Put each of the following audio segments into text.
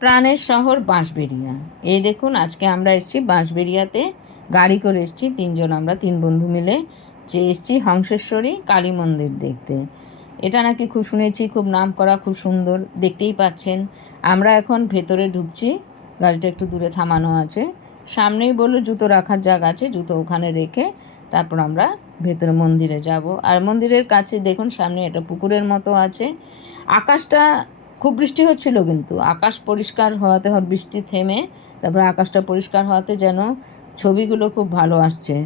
প্রাণের শহর বাঁশবেড়িয়া। এই দেখুন, আজকে আমরা এসেছি বাঁশবেড়িয়াতে, গাড়ি করে এসেছি তিনজন, আমরা তিন বন্ধু মিলে যে এসেছি হংসেশ্বরী কালী মন্দির দেখতে। এটা নাকি খুব শুনেছি, খুব নাম করা, খুব সুন্দর, দেখতেই পাচ্ছেন। আমরা এখন ভেতরে ঢুকছি, গাড়িটা একটু দূরে থামানো আছে, সামনেই বললো জুতো রাখার জায়গা আছে, জুতো ওখানে রেখে তারপর আমরা ভেতরে মন্দিরে যাব। আর মন্দিরের কাছে দেখুন সামনে একটা পুকুরের মতো আছে। আকাশটা খুব বৃষ্টি হচ্ছিল, কিন্তু আকাশ পরিষ্কার হওয়াতে, বৃষ্টি থেমে তারপর আকাশটা পরিষ্কার হওয়াতে যেন ছবিগুলো খুব ভালো আসছে।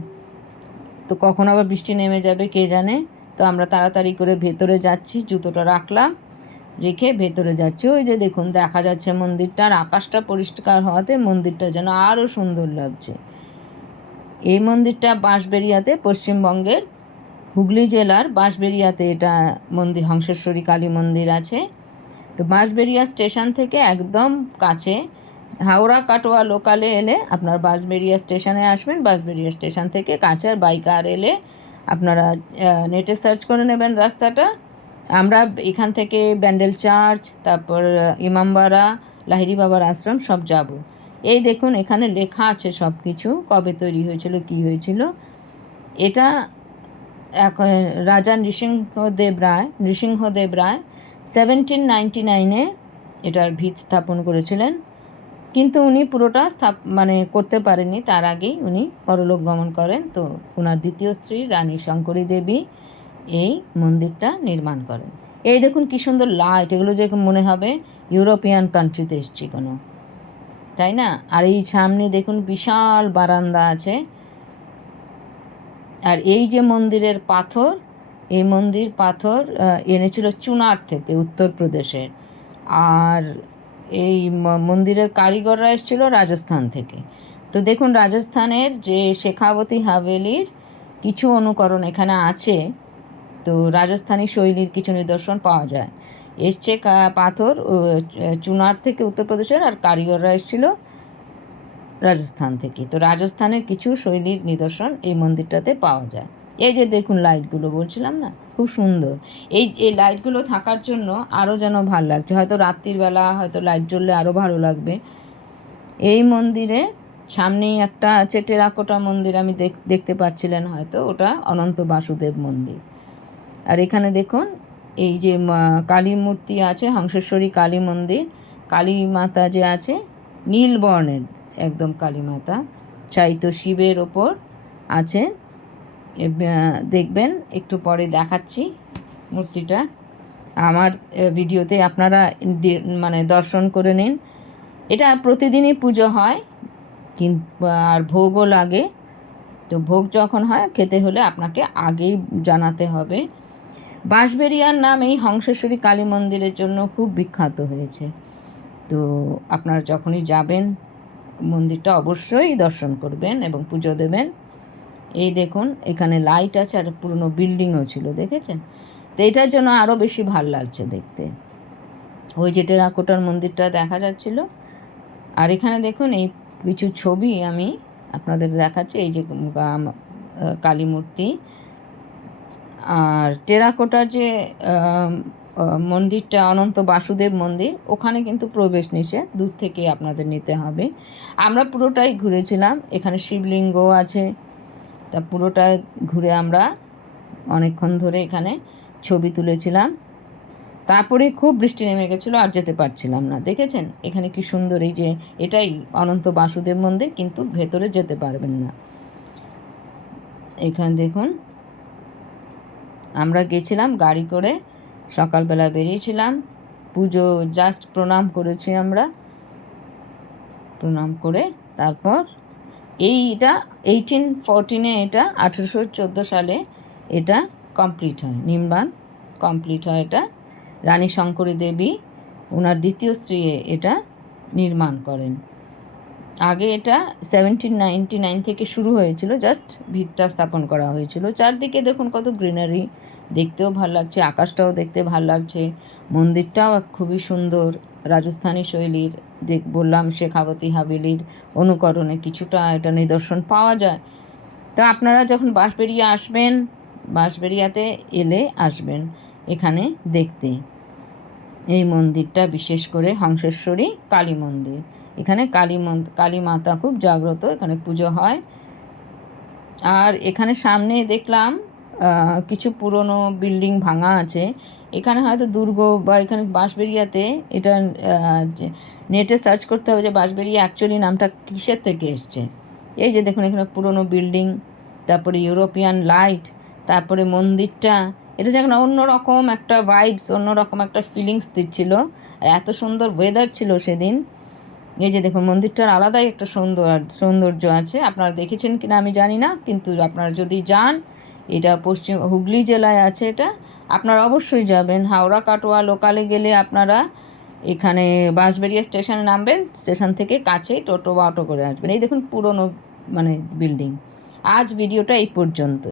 তো কখন আবার বৃষ্টি নেমে যাবে কে জানে। তো আমরা তাড়াতাড়ি করে ভেতরে যাচ্ছি, জুতোটা রাখলাম, রেখে ভেতরে যাচ্ছি। ওই যে দেখুন দেখা যাচ্ছে মন্দিরটা, আর আকাশটা পরিষ্কার হওয়াতে মন্দিরটা যেন আরও সুন্দর লাগছে। এই মন্দিরটা বাঁশবেড়িয়াতে, পশ্চিমবঙ্গের হুগলি জেলার বাঁশবেড়িয়াতে এটা মন্দির, হংসেশ্বরী কালী মন্দির আছে। তো বাঁশবেড়িয়া স্টেশন থেকে একদম কাছে, হাওড়া কাটোয়া লোকালে এলে আপনার বাঁশবেড়িয়া স্টেশনে আসবেন, বাঁশবেড়িয়া স্টেশন থেকে কাছে। আর বাইক আর এলে আপনারা নেটে সার্চ করে নেবেন রাস্তাটা। আমরা এখান থেকে ব্যান্ডেল চার্চ, তারপর ইমামবাড়া, লাহিড়ী বাবার আশ্রম সব যাব। এই দেখুন এখানে লেখা আছে সব কিছু, কবে তৈরি হয়েছিল, কি হয়েছিল। এটা রাজা নৃসিংহদেব রায় 1799-এ এটার ভিত স্থাপন করেছিলেন, কিন্তু উনি পুরোটা করতে পারেননি। তার আগেই উনি পরলোক গমন করেন। তো ওনার দ্বিতীয় স্ত্রী রানী শঙ্করী দেবী এই মন্দিরটা নির্মাণ করেন। এই দেখুন কী সুন্দর লাইট, এগুলো যে মনে হবে ইউরোপিয়ান কান্ট্রিতে এসেছি কোনো, তাই না? আর এই সামনে দেখুন বিশাল বারান্দা আছে। আর এই যে মন্দিরের পাথর, এই মন্দির পাথর এনেছিল চুনার থেকে, উত্তরপ্রদেশের। আর এই মন্দিরের কারিগররা এসেছিল রাজস্থান থেকে। তো দেখুন রাজস্থানের যে শেখাবতী হাভেলির কিছু অনুকরণ এখানে আছে। তো রাজস্থানী শৈলীর কিছু নিদর্শন পাওয়া যায়। এসছে পাথর চুনার থেকে উত্তরপ্রদেশের, আর কারিগররা এসেছিল রাজস্থান থেকে। তো রাজস্থানের কিছু শৈলীর নিদর্শন এই মন্দিরটাতে পাওয়া যায়। এই যে দেখুন লাইটগুলো, বলছিলাম না খুব সুন্দর। এই লাইটগুলো থাকার জন্য আরও যেন ভালো লাগছে। হয়তো রাত্রির বেলা হয়তো লাইট জ্বললে আরও ভালো লাগবে। এই মন্দিরে সামনেই একটা আছে টেরাকোটা মন্দির, আমি দেখতে পাচ্ছিলেন হয়তো, ওটা অনন্ত বাসুদেব মন্দির। আর এখানে দেখুন এই যে কালী মূর্তি আছে, হংসেশ্বরী কালী মন্দির। কালী মাতা যে আছে নীল বর্ণের, একদম কালী মাতা, চাইতো শিবের ওপর আছে। দেখবেন একটু পরে দেখাচ্ছি মূর্তিটা আমার ভিডিওতে, আপনারা দর্শন করে নিন। এটা প্রতিদিনই পুজো হয়, কিন্তু আর ভোগও লাগে। তো ভোগ যখন হয়, খেতে হলে আপনাকে আগেই জানাতে হবে। বাঁশবেড়িয়ার নাম এই হংসেশ্বরী কালী মন্দিরের জন্য খুব বিখ্যাত হয়েছে। তো আপনারা যখনই যাবেন মন্দিরটা অবশ্যই দর্শন করবেন এবং পুজো দেবেন। এই দেখুন এখানে লাইট আছে, আর পুরনো বিল্ডিংও ছিল, দেখেছেন? তো এটার জন্য আরও বেশি ভাল লাগছে দেখতে। ওই যে টেরাকোটার মন্দিরটা দেখা যাচ্ছিল। আর এখানে দেখুন এই কিছু ছবি আমি আপনাদের দেখাচ্ছি। এই যে কালী মূর্তি, আর টেরাকোটার যে মন্দিরটা অনন্ত বাসুদেব মন্দির, ওখানে কিন্তু প্রবেশ নিষেধ, দূর থেকে আপনাদের নিতে হবে। আমরা পুরোটাই ঘুরেছিলাম, এখানে শিবলিঙ্গ আছে। তা পুরোটা ঘুরে আমরা অনেকক্ষণ ধরে এখানে ছবি তুলেছিলাম। তারপরে খুব বৃষ্টি নেমে গেছিলো, আর যেতে পারছিলাম না। দেখেছেন এখানে কি সুন্দর, এই যে এটাই অনন্ত বাসুদেব মন্দির, কিন্তু ভেতরে যেতে পারবেন না। এখানে দেখুন আমরা গেছিলাম গাড়ি করে, সকালবেলা বেরিয়েছিলাম, পুজো জাস্ট প্রণাম করেছি আমরা, প্রণাম করে তারপর এইটা 1814-এ, এটা 1814 সালে এটা কমপ্লিট হয়, নির্মাণ কমপ্লিট হয়। এটা রানী শঙ্করী দেবী ওনার দ্বিতীয় স্ত্রী এটা নির্মাণ করেন। আগে এটা 1799 থেকে শুরু হয়েছিল, জাস্ট ভিতটা স্থাপন করা হয়েছিল। চারদিকে দেখুন কত গ্রিনারি, দেখতেও ভালো লাগছে, আকাশটাও দেখতে ভালো লাগছে। মন্দিরটাও খুবই সুন্দর, রাজস্থানী শৈলীর, যে বললাম শেখাবতী হাভেলির অনুকরণে কিছুটা এটা নিদর্শন পাওয়া যায়। তো আপনারা যখন বাঁশবেড়িয়া আসবেন, বাঁশবেড়িয়াতে এলে আসবেন এখানে দেখতে। এই মন্দিরটা বিশেষ করে হংসেশ্বরী কালী মন্দির। এখানে কালী মাতা খুব জাগ্রত, এখানে পুজো হয়। আর এখানে সামনে দেখলাম কিছু পুরনো বিল্ডিং ভাঙা আছে। এখানে হয়তো দুর্গ বা এখানে বাঁশবেড়িয়াতে এটা নেটে সার্চ করতে হবে যে বাঁশবেড়িয়া অ্যাকচুয়ালি নামটা কিসের থেকে এসছে। এই যে দেখুন এখানে পুরনো বিল্ডিং, তারপরে ইউরোপিয়ান লাইট, তারপরে মন্দিরটা, এটা যেন অন্যরকম একটা ভাইবস, অন্যরকম একটা ফিলিংস দিচ্ছিল। আর এত সুন্দর ওয়েদার ছিল সেদিন। এই যে দেখুন মন্দিরটার আলাদাই একটা সৌন্দর্য আছে। আপনারা দেখেছেন কিনা আমি জানি না, কিন্তু আপনারা যদি যান, এটা পশ্চিম হুগলি জেলায় আছে। এটা আপনারা অবশ্যই যাবেন। হাওড়া কাটোয়া লোকালে গেলে আপনারা এখানে বাঁশবেড়িয়া স্টেশনে নামবেন, স্টেশন থেকে কাছেই টোটো বা অটো করে আসবেন। এই দেখুন পুরনো বিল্ডিং। আজ ভিডিওটা এই পর্যন্ত।